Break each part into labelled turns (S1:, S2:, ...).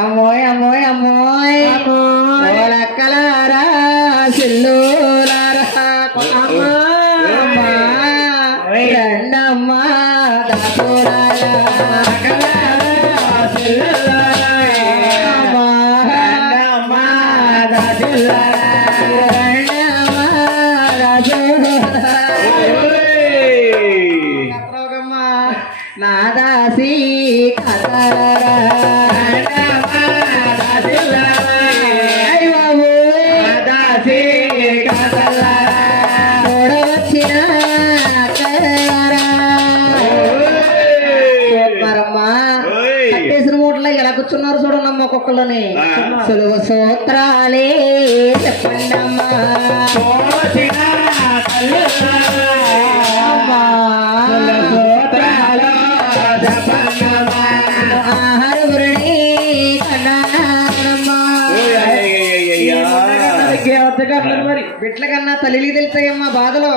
S1: అమ్మోయ్ అమ్మోయ్ అమ్మోయ్. ఓలక్కలారా సిల్లులారా చూడండి ఒక్కొక్కలోని సులువు సూత్రాలే చెప్పండి అమ్మా ఆహారగురుడి కన్నానమ్మా మరి బిడ్ల కన్నా తల్లికి తెలుస్తాయమ్మా బాధలు.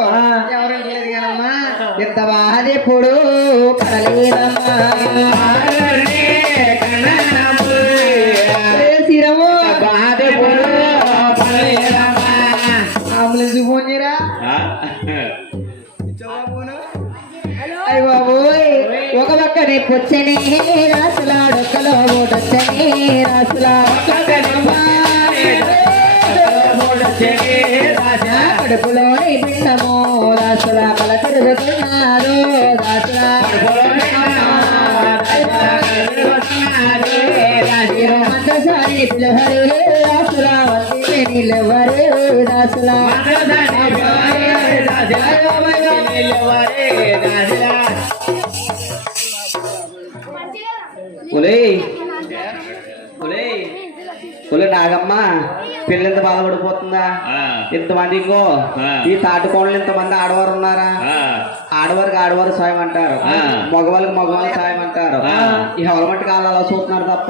S1: ఎవరు లేదు కానమ్మా. ఇంత బాధ ఎప్పుడు పడలేదమ్మా. ఒక పక్కనే రాసులా డొక్కలో ఓటొచ్చని రాసులా కడుపులోని పిండము రాసులా పల తిరుగుతున్నారు రాసులా మందసారి రాసులా నిలవరు రాసులా.
S2: ఒలే ఒలే ఒలే నాగమ్మ పిల్ల ఎంత బాధపడిపోతుందా? ఇంతమంది ఇంకో ఈ తాటుకోళ్ళు ఇంతమంది ఆడవారు ఉన్నారా? ఆడవారికి ఆడవారు సాయం అంటారు. మగవాళ్ళకి మగవాళ్ళు సాయం అంటారు. ఈ ఎవరి మట్టి కాళ్ళు అలా చూస్తున్నారు తప్ప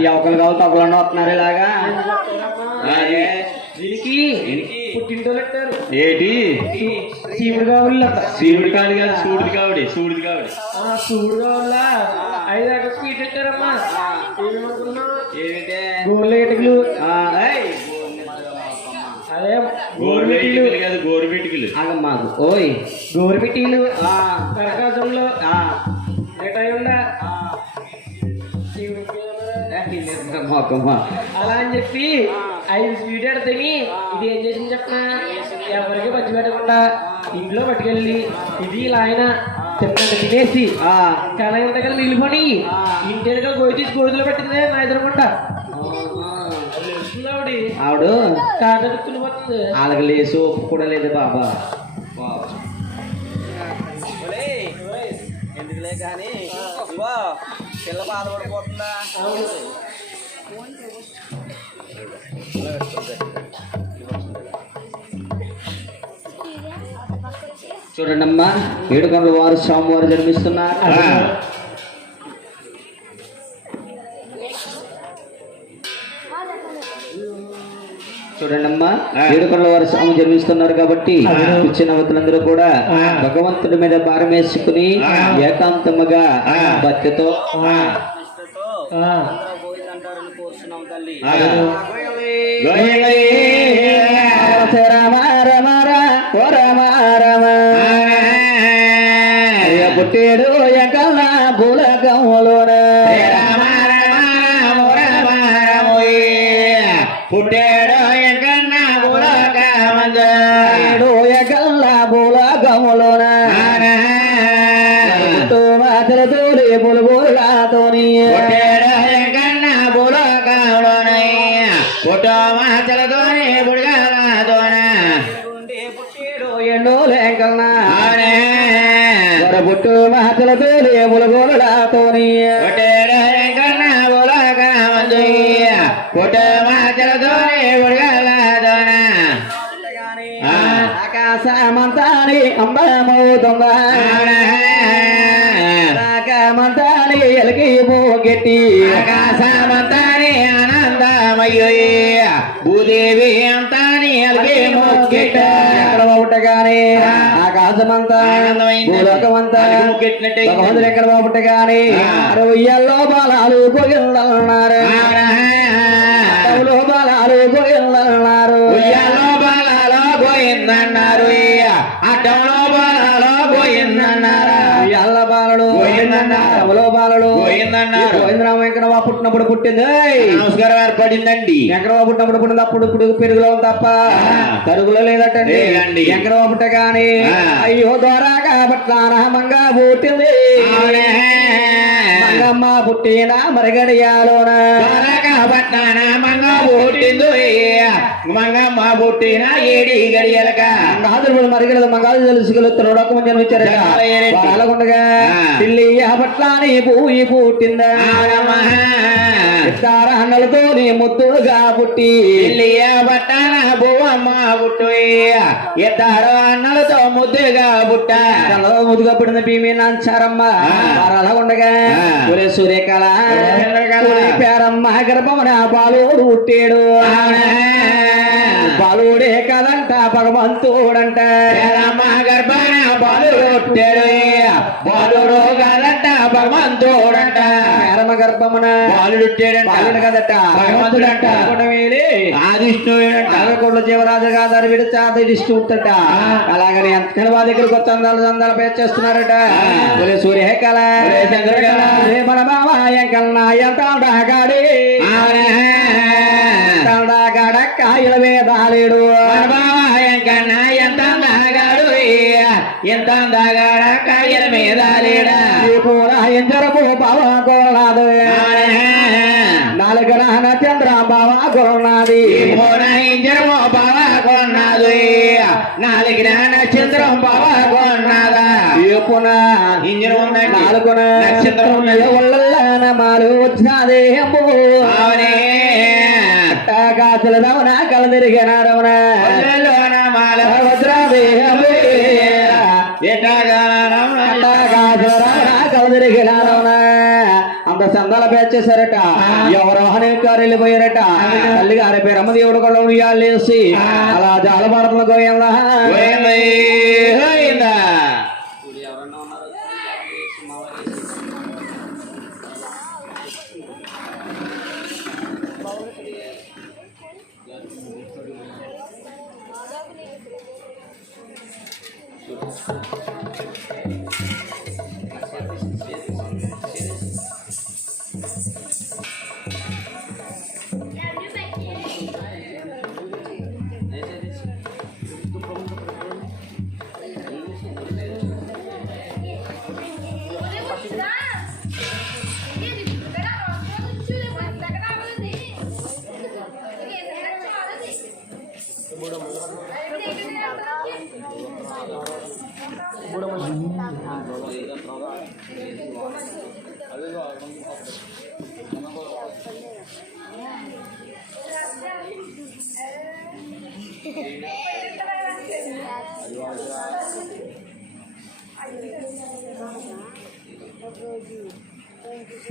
S2: ఈ ఒకరు కావాలి తొక్కలు వస్తున్నారు ఇలాగా? దీనికి
S3: ఏటి
S2: శివుడు కావాలి
S3: శివుడి కాదు కాదు సూడిది కావడి సూడిది కావడి
S2: శివుడు కావాలా ఐదు ఎకర స్వీట్
S1: గోళ్ళు ఎటుకులు
S2: అదే
S3: గోరుబెట్టికలు కాదు గోరుబెట్టికలు
S2: ఆగమ్మాకు ఓయ్.
S1: గోరుపెట్టీలు
S2: ప్రకాశంలో రిటైర్ ఉందా అలా అని చెప్పి ఐదు స్వీట్ ఎడతని ఇది ఏం చేసింది చెప్పనా? ఎవరికి పచ్చి పెట్టకుండా ఇంట్లో పట్టుకెళ్ళి ఇది ఇలా ఆయన తిన్నట్టు తినేసి కళ ఎంతకలు మిగిలిపోయి ఇంటి గోయి తీసి గోధులో పెట్టింది నా ఎదురుకుంటా. ఆవిడ? పోతుంది.
S1: వాళ్ళకి లేసు కూడా లేదు బాబా
S2: ఎందుకులే కానీ? పిల్ల బాధపడిపోతుందా?
S1: చూడండమ్మా. ఏడుకొండల వారు స్వామివారు జన్మిస్తున్నారు. చూడండమ్మా. ఏడుకొండల వారు స్వామి జన్మిస్తున్నారు కాబట్టి ఇచ్చిన అవతులందరూ కూడా భగవంతుడి మీద భారం వేసుకుని ఏకాంతముగా భక్తితో రామ పుట్టేడు ఎకల్ల బులకములోన
S3: పుట్టాడు ఎక్కడన్నా
S1: పుట్టేడు ఎకల్ల పుట్టు మాతల తోలి బులబులాతోని
S3: పుట్టాడు ఎక్కడన్నా బులకాలోనయ్య పుట్టో మాటలతోనే బుడగలతోన బులకామందయ్య పుట్టో మాటలతోనే బుడగలతోన
S1: ఆకాశమంతాని అంబమవుతుందా ఆకాశమంతాని ఎలికి పోగెట్టి
S3: ఆకాశమంతానే ఆనందమయ్యోయ్య భూదేవి అంతాని
S1: ఎక్కడ బాగుంటగానే ఆకాశమంతా భగవంతుడు ఎక్కడ బాబుట్ట
S3: గాని
S1: అరవై బాలాలు
S2: గోగిందన్నారు పుట్టినప్పుడు పుట్టింది!
S3: నమస్కారం ఏర్పడిందండి
S2: వెంకటరావు పుట్టినప్పుడు పుట్టింది అప్పుడు ఇప్పుడు పెరుగులో ఉంది తప్ప. తరుగులో లేదటండి. వెంకటరావు పుట్టగాని. అయ్యో ద్వారాగా పట్లానహమంగా పుట్టింది
S3: అవునే.
S2: మంగమ్మ పుట్టిన మరగడియాలోన
S3: పుట్టిందో మంగమ్మ పుట్టిన ఏడి గడియలక
S2: మంగాదులు మరిగడదు మంగాదు తెలుసుకెళ్ళి తొడక మంది? వాళ్ళకుండగా
S3: ఆ.
S2: పిల్లి పట్లాని పూయి పుట్టిందా
S3: ఆడమ్మ.
S2: ఇద్దరు అన్నలతో నీ ముద్దుగా పుట్టి
S3: ఇల్లియ పట్టాన బువ్వమ్మ పుట్టు ఇద్దరు అన్నలతో ముద్దుగా పుట్ట.
S2: కళ్ళలో ముద్దుగా పుట్టిన భీమి నాంచారమ్మ అలా ఉండగా. ఒరే సూర్యకళ పేరమ్మ గర్భమున బాలుడు పుట్టాడు. బాలుడే కదంట భగవంతుడంట.
S3: గర్భాన బాలుడు పుట్టాడు. బాలుడు కాదంట భగవంతుడంట.
S2: పేరమ్మ గర్భమున
S3: బాలుడు
S2: బాలుడు కదట.
S3: భగవంతుడంట. ఆదిష్ణుడంట
S2: జీవరాజు గారు ఆదిష్టి ఉంటట అలాగని ఎంత మా దగ్గరకు వచ్చి అందాలు అందాలు పే చేస్తున్నారట సూర్య కళ మన ఎంకల్నా డాగాడ కాయల వేదాలేడు
S3: ఎంత దాగాడు ఎంత దాగాడ కాయల మీద లేడా
S2: పూర ఎంజరపు బావ కోరనాదు నాలుగు చంద్ర బావ కోరనాది
S3: ఇంజరమో బావా కొన్నాదు. నాలుగిన నక్షత్రం బావా కొన్నాదా?
S2: ఏపున
S3: ఇంజనం ఉందండి.
S2: నాలుగున?
S3: నక్షత్రం ఉన్నది
S2: ఒళ్ళన మాలు వచ్చినదే
S3: అవునే.
S2: కాసుల రమణ కలదిరిగినారమణ
S3: ఒళ్ళలోన మాల.
S2: వజ్రాదే అమ్మో
S3: ఎటాగా
S2: కాసుల రమణ వంద సందాల బ్యాచ్ చేశారట. ఎవరు అహనేకారు వెళ్ళిపోయారట. తల్లి గారి పేరమ్మ దేవుడు కూడా ఉయ్యాలేసి అలా జాలభారతలు గోయందా
S3: Thank you. కూడా మంచి Thank.